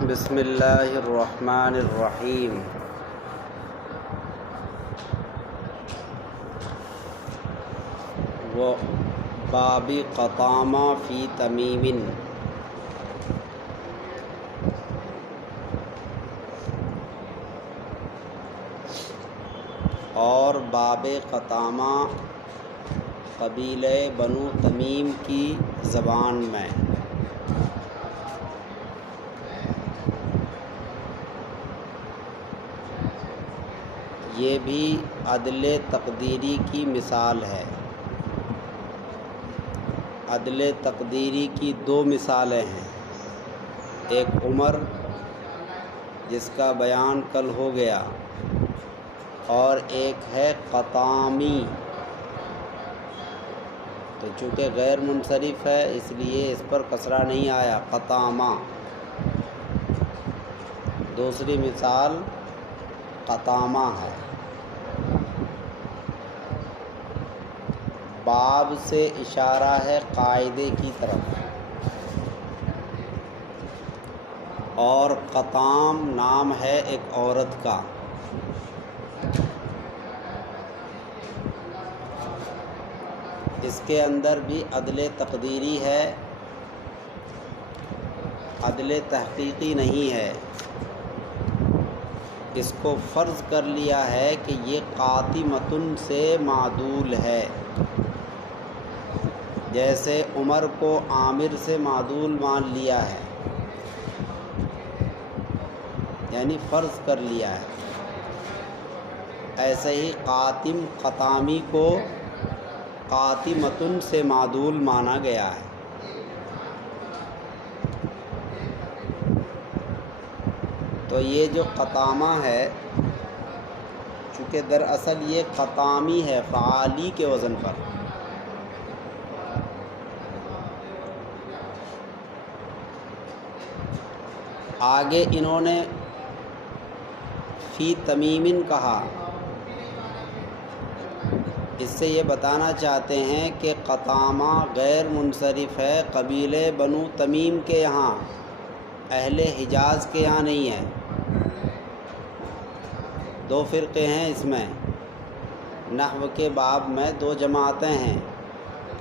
بسم اللہ الرحمن الرحیم۔ و باب قطامہ فی تمیم، اور باب قطامہ قبیلہ بنو تمیم کی زبان میں۔ یہ بھی عدل تقدیری کی مثال ہے۔ عدل تقدیری کی دو مثالیں ہیں، ایک عمر جس کا بیان کل ہو گیا، اور ایک ہے قطامی۔ تو چونکہ غیر منصرف ہے اس لیے اس پر کسرہ نہیں آیا، قطامہ۔ دوسری مثال قطامہ ہے۔ باب سے اشارہ ہے قاعدے کی طرف، اور قطام نام ہے ایک عورت کا۔ اس کے اندر بھی عدل تقدیری ہے، عدل تحقیقی نہیں ہے۔ اس کو فرض کر لیا ہے کہ یہ قاطمتن سے معدول ہے، جیسے عمر کو عامر سے معدول مان لیا ہے، یعنی فرض کر لیا ہے۔ ایسے ہی قاطم قطامی کو قاطمتن سے معدول مانا گیا ہے۔ تو یہ جو قطامہ ہے، چونکہ دراصل یہ قطامی ہے فعالی کے وزن پر، آگے انہوں نے فی تمیمن کہا، اس سے یہ بتانا چاہتے ہیں کہ قطامہ غیر منصرف ہے قبیلے بنو تمیم کے یہاں، اہل حجاز کے یہاں نہیں ہے۔ دو فرقے ہیں اس میں، نحو کے باب میں دو جماعتیں ہیں،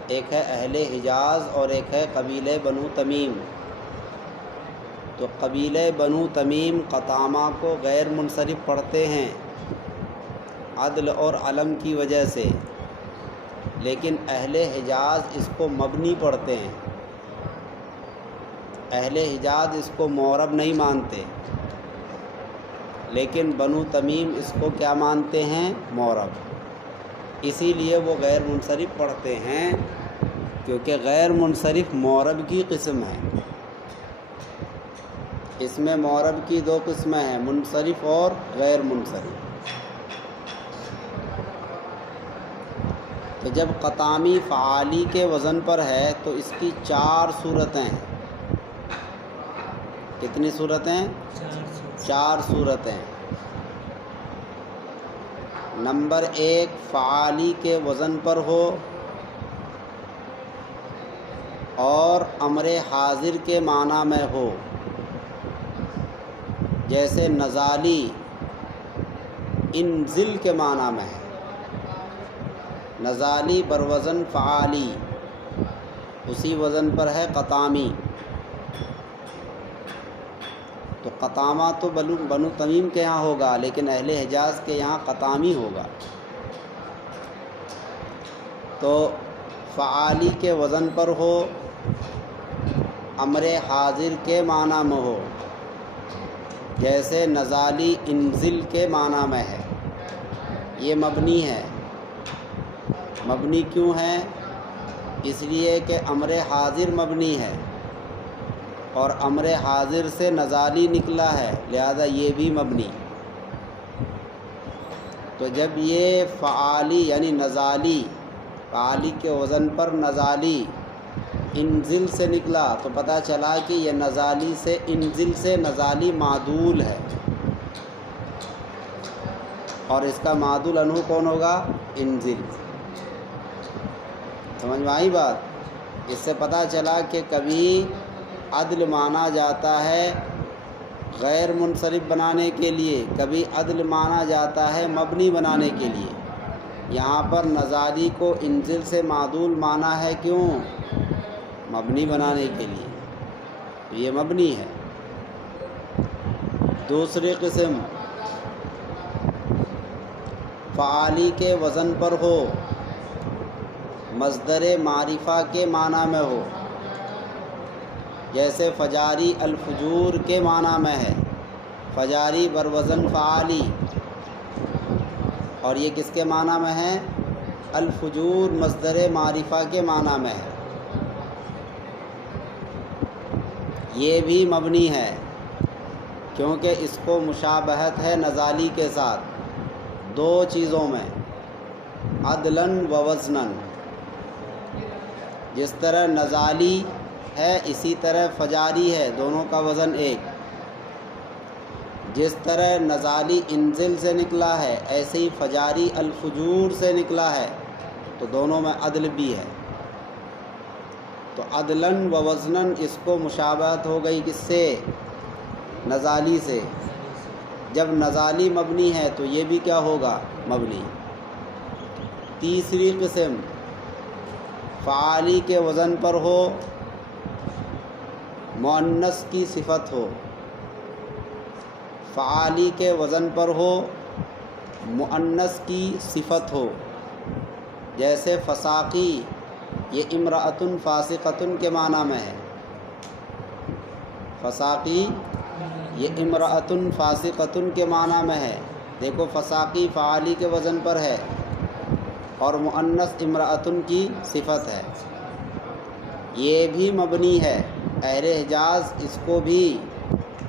ایک ہے اہل حجاز اور ایک ہے قبیلہ بنو تمیم۔ تو قبیلہ بنو تمیم قطامہ کو غیر منصرف پڑھتے ہیں عدل اور علم کی وجہ سے، لیکن اہل حجاز اس کو مبنی پڑھتے ہیں۔ اہل حجاز اس کو معرب نہیں مانتے، لیکن بنو تمیم اس کو کیا مانتے ہیں؟ معرب۔ اسی لیے وہ غیر منصرف پڑھتے ہیں، کیونکہ غیر منصرف معرب کی قسم ہے۔ اس میں معرب کی دو قسمیں ہیں، منصرف اور غیر منصرف۔ تو جب قطامی فعالی کے وزن پر ہے تو اس کی چار صورتیں ہیں۔ کتنی صورتیں؟ چار صورتیں۔ نمبر ایک، فعالی کے وزن پر ہو اور امر حاضر کے معنی میں ہو، جیسے نزالی انزل کے معنی میں ہے، نزالی بروزن فعالی، اسی وزن پر ہے قطامی۔ تو قطامہ تو بنو تمیم کے یہاں ہوگا، لیکن اہل حجاز کے یہاں قطامی ہوگا۔ تو فعالی کے وزن پر ہو، امر حاضر کے معنی میں ہو، جیسے نزالی انزل کے معنی میں ہے، یہ مبنی ہے۔ مبنی کیوں ہے؟ اس لیے کہ امر حاضر مبنی ہے، اور امر حاضر سے نزالی نکلا ہے، لہذا یہ بھی مبنی۔ تو جب یہ فعالی یعنی نزالی، فعالی کے وزن پر نزالی انزل سے نکلا، تو پتہ چلا کہ یہ نزالی سے انزل سے نزالی معدول ہے، اور اس کا معدول عنہ کون ہوگا؟ انزل۔ سمجھ میں آئی بات؟ اس سے پتہ چلا کہ کبھی عدل مانا جاتا ہے غیر منصرف بنانے کے لیے، کبھی عدل مانا جاتا ہے مبنی بنانے کے لیے۔ یہاں پر نزالی کو انزل سے معدول مانا ہے، کیوں؟ مبنی بنانے کے لیے، یہ مبنی ہے۔ دوسری قسم فعالی کے وزن پر ہو، مصدر معرفہ کے معنی میں ہو، جیسے فجاری الفجور کے معنی میں ہے، فجاری بروزن فعالی، اور یہ کس کے معنی میں ہے؟ الفجور مصدر معرفہ کے معنی میں ہے، یہ بھی مبنی ہے کیونکہ اس کو مشابہت ہے نزالی کے ساتھ دو چیزوں میں، عدلاً و وزناً۔ جس طرح نزالی ہے اسی طرح فجاری ہے، دونوں کا وزن ایک۔ جس طرح نزالی انزل سے نکلا ہے ایسے ہی فجاری الفجور سے نکلا ہے، تو دونوں میں عدل بھی ہے۔ تو عدلاً و وزناً اس کو مشابہت ہو گئی کس سے؟ نزالی سے۔ جب نزالی مبنی ہے تو یہ بھی کیا ہوگا؟ مبنی۔ تیسری قسم فعالی کے وزن پر ہو، مؤنث کی صفت ہو، فعالی کے وزن پر ہو، مؤنث کی صفت ہو، جیسے فساقی، یہ امرأۃ فاسقۃ کے معنی میں ہے، فساقی یہ امرأۃ فاسقۃ کے معنی میں ہے۔ دیکھو فساقی فعالی کے وزن پر ہے اور مؤنث امرأۃ کی صفت ہے، یہ بھی مبنی ہے۔ اہل حجاز اس کو بھی،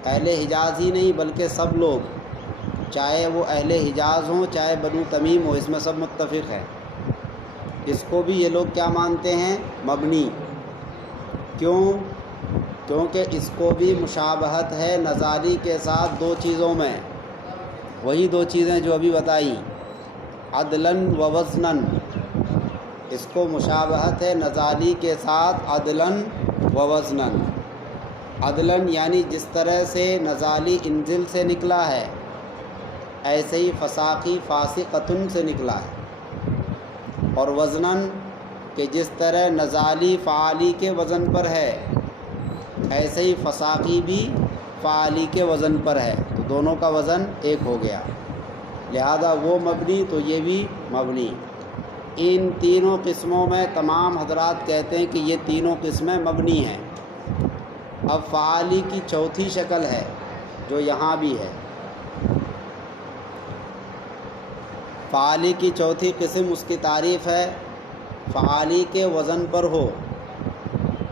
اہل حجاز ہی نہیں بلکہ سب لوگ، چاہے وہ اہل حجاز ہوں چاہے بنو تمیم ہو، اس میں سب متفق ہے، اس کو بھی یہ لوگ کیا مانتے ہیں؟ مبنی۔ کیوں؟ کیونکہ اس کو بھی مشابہت ہے نزالی کے ساتھ دو چیزوں میں، وہی دو چیزیں جو ابھی بتائی، عدلاً و وزناً۔ اس کو مشابہت ہے نزالی کے ساتھ عدلاً و وزناً۔ عدلاً یعنی جس طرح سے نزالی انزل سے نکلا ہے ایسے ہی فساقی فاسقۃ سے نکلا ہے، اور وزناً کہ جس طرح نزالی فعالی کے وزن پر ہے ایسے ہی فساقی بھی فعالی کے وزن پر ہے، تو دونوں کا وزن ایک ہو گیا، لہذا وہ مبنی تو یہ بھی مبنی۔ ان تینوں قسموں میں تمام حضرات کہتے ہیں کہ یہ تینوں قسمیں مبنی ہیں۔ اب فعالی کی چوتھی شکل ہے جو یہاں بھی ہے۔ فعالی کی چوتھی قسم اس کی تعریف ہے، فعالی کے وزن پر ہو،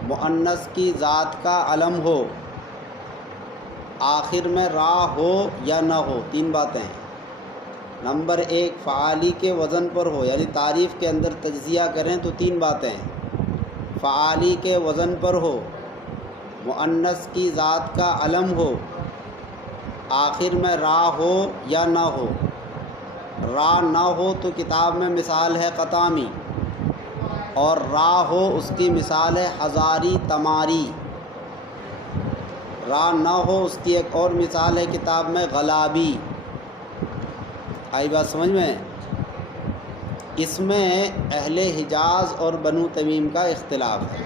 مؤنث کی ذات کا علم ہو، آخر میں را ہو یا نہ ہو، تین باتیں ہیں۔ نمبر ایک، فعالی کے وزن پر ہو، یعنی تعریف کے اندر تجزیہ کریں تو تین باتیں ہیں، فعالی کے وزن پر ہو، مؤنث کی ذات کا علم ہو، آخر میں را ہو یا نہ ہو۔ را نہ ہو تو کتاب میں مثال ہے قطامی، اور را ہو اس کی مثال ہے ہزاری تماری۔ را نہ ہو اس کی ایک اور مثال ہے کتاب میں غلابی۔ آئی بات سمجھ میں؟ اس میں اہل حجاز اور بنو تمیم کا اختلاف ہے۔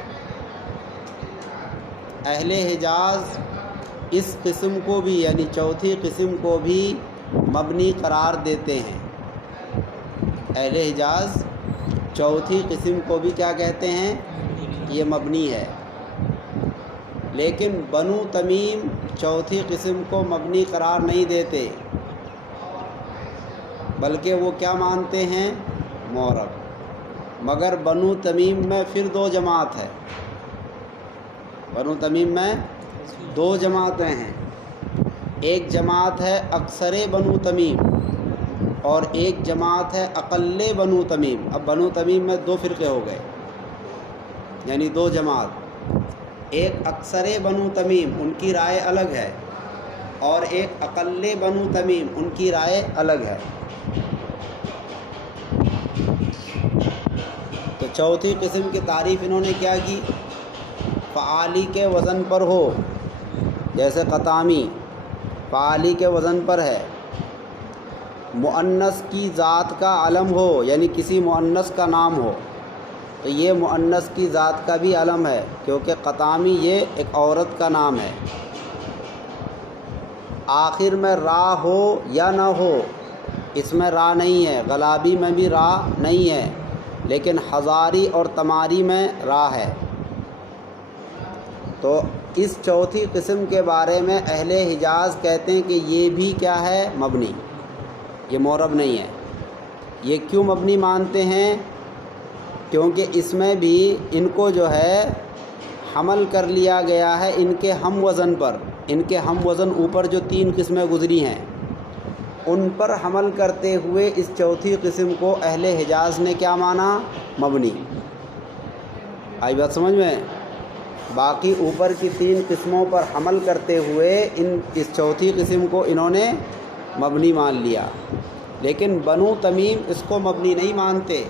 اہل حجاز اس قسم کو بھی یعنی چوتھی قسم کو بھی مبنی قرار دیتے ہیں۔ اہل حجاز چوتھی قسم کو بھی کیا کہتے ہیں؟ یہ مبنی ہے۔ لیکن بنو تمیم چوتھی قسم کو مبنی قرار نہیں دیتے، بلکہ وہ کیا مانتے ہیں؟ معرب۔ مگر بنو تمیم میں پھر دو جماعت ہے، بنو تمیم میں دو جماعتیں ہیں، ایک جماعت ہے اکثر بنو تمیم اور ایک جماعت ہے اقل بنو تمیم۔ اب بنو تمیم میں دو فرقے ہو گئے، یعنی دو جماعت، ایک اکثر بنو تمیم ان کی رائے الگ ہے، اور ایک اقل بنو تمیم ان کی رائے الگ ہے۔ تو چوتھی قسم کی تعریف انہوں نے کیا کی؟ فعالی کے وزن پر ہو، جیسے قطامی، फ़ाली के वज़न पर है। मुअन्नस की ज़ात का अलम हो, यानी किसी मुअन्नस का नाम हो, तो ये मुअन्नस की ज़ात का भी अलम है, क्योंकि क़तामी ये एक औरत का नाम है। आखिर में रा हो या ना हो, इसमें रा नहीं है। गलाबी में भी रा नहीं है, लेकिन हज़ारी और तमारी में रा है। तो इस चौथी किस्म के बारे में अहले हिजाज़ कहते हैं कि ये भी क्या है, मबनी, ये मोरब नहीं है। ये क्यों मबनी मानते हैं? क्योंकि इसमें भी इनको जो है हमल कर लिया गया है इनके हम वज़न पर। इनके हम वज़न ऊपर जो 3 किस्में गुज़री हैं उन पर हमल करते हुए इस चौथी किस्म को अहले हिजाज़ ने क्या माना, मबनी। आई बात समझ में? बाकी ऊपर की 3 किस्मों पर हमल करते हुए इस चौथी किस्म को इन्होंने मबनी मान लिया। लेकिन बनु तमीम इसको मबनी नहीं मानते।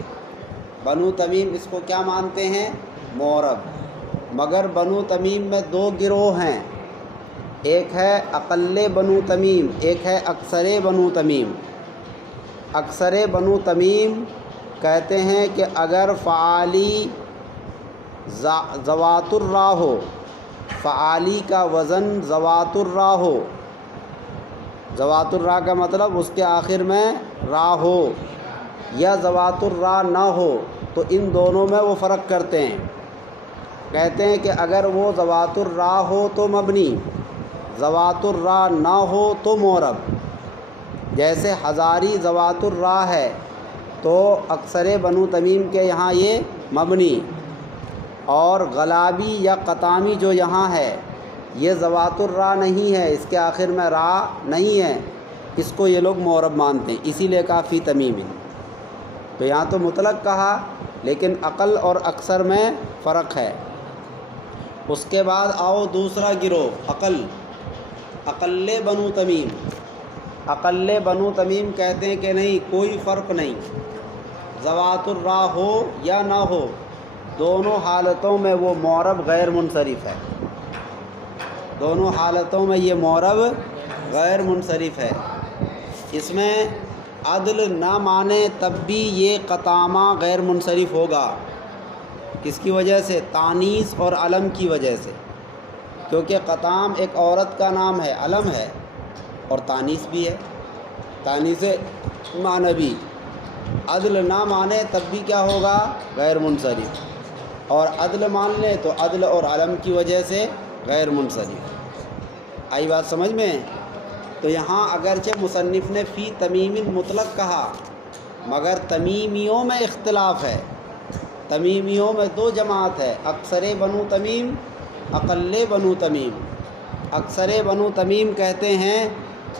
बनु तमीम इसको क्या मानते हैं, मोरब। मगर बनु तमीम में 2 गिरोह हैं, एक है अक़ल्ले बनु तमीम, एक है अक्सरे बनु तमीम। अक्सरे बनु तमीम कहते हैं कि अगर फ़आली ज़वातुर्रा हो, फ़आली का वज़न ज़वातुर्रा हो, ज़वातुर्रा का मतलब उसके आखिर में रा हो, या ज़वातुर्रा ना हो, तो इन दोनों में वो फ़र्क करते हैं। कहते हैं कि अगर वो ज़वातुर्रा हो तो मबनी, ज़वातुर्रा ना हो तो मोरब। जैसे हज़ारी ज़वातुर्रा है तो अक्सरे बनु तमीम के यहाँ ये मबनी, और गलाबी या क़तामी जो यहाँ है ये ज़वातुर्रा नहीं है, इसके आखिर में रा नहीं है, इसको ये लोग मोरब मानते हैं। इसीलिए काफ़ी तमीमी। तो यहाँ तो मुतलक कहा, लेकिन अक़ल और अक्सर में फ़र्क है। उसके बाद आओ दूसरा गिरोह, अक़ल्ले बनु तमीम। अक़ल्ले बनु तमीम कहते हैं कि नहीं, कोई फ़र्क नहीं, ज़वातुर्रा हो या ना हो, दोनों हालतों में वो मोरब गैर मुनसरिफ़ है। दोनों हालतों में ये मोरब गैर मुनसरिफ़ है। इसमें अदल ना माने तब भी ये क़तामा गैर मुनसरिफ़ होगा। किसकी वजह से? तानीस और अलम की वजह से। क्योंकि क़ताम एक औरत का नाम है, अलम है, और तानीस भी है, तानीस मानवी। अदल ना माने तब भी क्या होगा, गैर मुनसरिफ़, और अदल मान ले तो अदल और अलम की वजह से गैर मुनसरिफ़। आई बात समझ में? तो यहाँ अगरचे मुसन्निफ़ ने फ़ी तमीमिन मुतलक कहा, मगर तमीमियों में इख्तिलाफ़ है। तमीमियों में 2 जमात है, अक्सरे बनु तमीम, अक़ल्ले बनु तमीम। अक्सरे बनु तमीम कहते हैं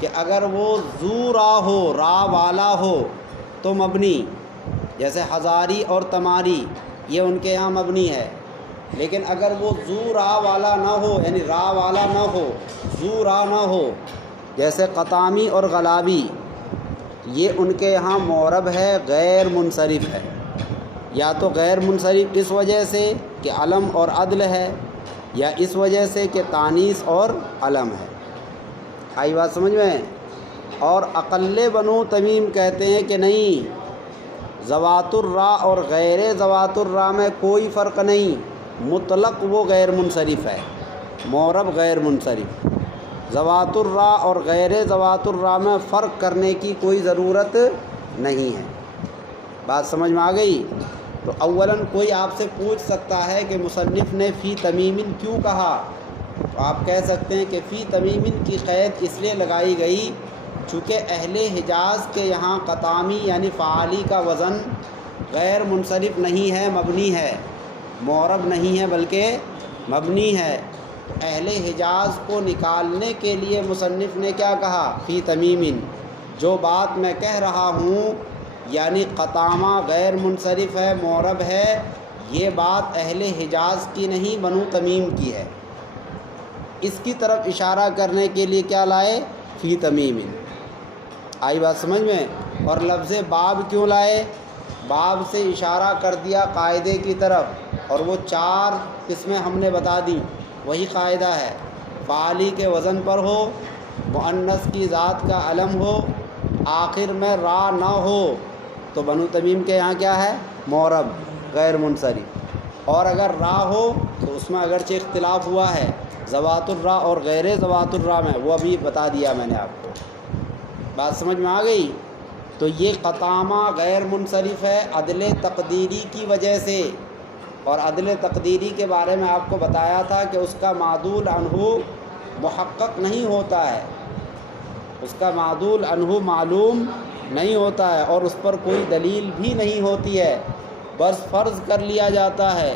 कि अगर वो ज़ू रा हो, रा वाला हो, तो मबनी। जैसे हज़ारी और तमारी ये उनके यहाँ मबनी है। लेकिन अगर वो ज़ू रा वाला ना हो, यानी रा वाला ना हो, ज़ू रा ना हो, जैसे क़तामी और गलाबी, ये उनके यहाँ मोरब है, गैर मुनसरिफ़ है। या तो गैर मुनसरिफ़ इस वजह से कि अलम और अदल है, या इस वजह से कि तानीस और अलम है। आई बात समझ में? और अक़ल्ले बनु तमीम कहते हैं कि नहीं, ज़वातुर्रा और गैर ज़वातुर्रा में कोई फ़र्क नहीं, मुतलक वो गैर मुनसरिफ़ है, मोरब गैर मुनसरिफ़। ज़वातुर्रा और गैर ज़वातुर्रा में फ़र्क करने की कोई ज़रूरत नहीं है। बात समझ में आ गई? तो अव्वलन कोई आपसे पूछ सकता है कि मुसन्निफ़ ने फ़ी तमीमिन क्यों कहा, तो आप कह सकते हैं कि फ़ी तमीमिन की क़ैद इसलिए लगाई गई चूँकि अहले हिजाज़ के यहाँ क़तामी यानी फ़आली का वज़न गैर मुनसरिफ़ नहीं है, मबनी है, मोरब नहीं है बल्कि मबनी है। अहले हिजाज़ को निकालने के लिए मुसन्निफ़ ने क्या कहा, फ़ी तमीमिन। जो बात मैं कह रहा हूँ यानी क़तामा गैर मुनसरिफ़ है, मोरब है, ये बात अहले हिजाज़ की नहीं, बनु तमीम की है। इसकी तरफ इशारा करने के लिए क्या लाए, फ़ी तमीमिन। आई बात समझ में? और लफ्ज़ बाब क्यों लाए? बाब से इशारा कर दिया कायदे की तरफ, और वो 4 किस्में हमने बता दी। वही कायदा है, फ़ाली के वज़न पर हो, मुअन्नस की ज़ात का अलम हो, आखिर में रा ना हो, तो बनु तमीम के यहाँ क्या है? मोरब गैर मुनसरिफ। और अगर रा हो तो उसमें अगरचे इख्तिलाफ हुआ है ज़वातुर रा और गैर ज़वातुर रा में, वो अभी बता दिया मैंने आपको। बात समझ में आ गई? तो ये क़तामा गैर मुनसरिफ है अदल तक़दीरी की वजह से। और अदल तक़दीरी के बारे में आपको बताया था कि उसका मादूल अन्हु मुहक्क़क़ नहीं होता है, उसका मादूल अन्हु मालूम नहीं होता है और उस पर कोई दलील भी नहीं होती है। बस फ़र्ज़ कर लिया जाता है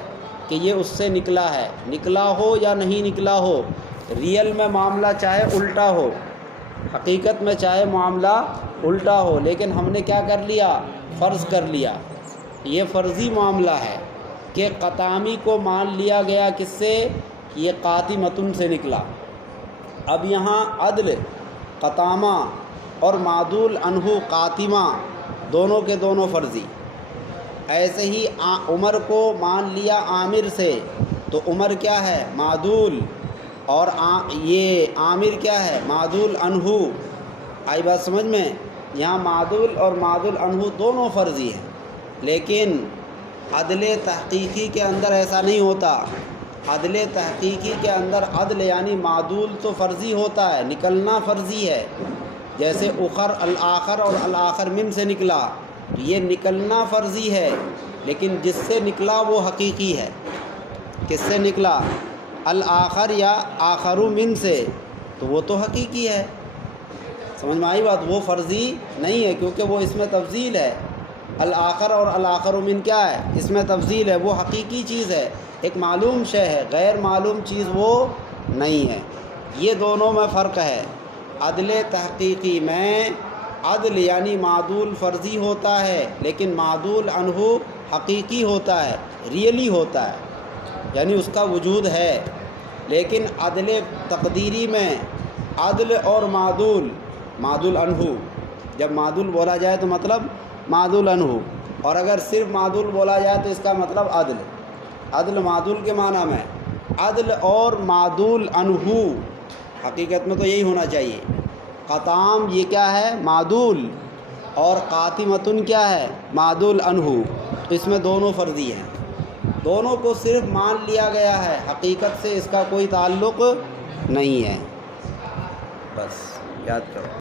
कि ये उससे निकला है, निकला हो या नहीं निकला हो। रियल में मामला चाहे उल्टा हो, हकीकत में चाहे मामला उल्टा हो, लेकिन हमने क्या कर लिया? फ़र्ज़ कर लिया। ये फ़र्ज़ी मामला है कि क़तामी को मान लिया गया किससे? कि ये क़ातिमतुन से निकला। अब यहाँ अदल क़तामा और मादूल अन्हु क़ातिमा दोनों के दोनों फ़र्ज़ी। ऐसे ही उमर को मान लिया आमिर से, तो उमर क्या है? मादूल, और ये आमिर क्या है? मादूल अन्हु। आई बात समझ में? यहाँ मादूल और मादूल अन्हु दोनों फ़र्ज़ी हैं, लेकिन अदल तहक़ीक़ी के अंदर ऐसा नहीं होता। अदल तहक़ीक़ी के अंदर अदल यानी मादूल तो फ़र्ज़ी होता है, निकलना फ़र्ज़ी है। जैसे उखर अल-आखर और अल-आखर मिन से निकला, तो ये निकलना फ़र्ज़ी है, लेकिन जिससे निकला वो हकीकी है। किससे निकला? अल-आखर या आखरु मिन से, तो वो तो हकीकी है। समझ में आई बात? वो फ़र्ज़ी नहीं है, क्योंकि वो इसमें तफ़ज़ील है। अल-आखर और अल-आखरु मिन क्या है? इसमें तफ़ज़ील है, वो हकीकी चीज़ है, एक मालूम शय है, गैर मालूम चीज़ वो नहीं है। ये दोनों में फ़र्क है। अदल तहक़ीक़ी में अदल यानी मादूल फ़र्ज़ी होता है, लेकिन मादूल अन्हु हकीकी होता है, रियली होता है, यानी उसका वजूद है। लेकिन अदल तक़दीरी में अदल और मादूल अन्हु, जब मादूल बोला जाए तो मतलब मादूल अन्हु, और अगर सिर्फ मादूल बोला जाए तो इसका मतलब अदल मादूल के माना में अदल और मादूल अन्हु। हकीकत में तो यही होना चाहिए। क़ताम ये क्या है? मादूल, और क़ातिमतुन क्या है? मादूल अन्हु। तो इसमें दोनों फ़र्ज़ी हैं, दोनों को सिर्फ मान लिया गया है, हकीकत से इसका कोई ताल्लुक़ नहीं है। बस याद करो।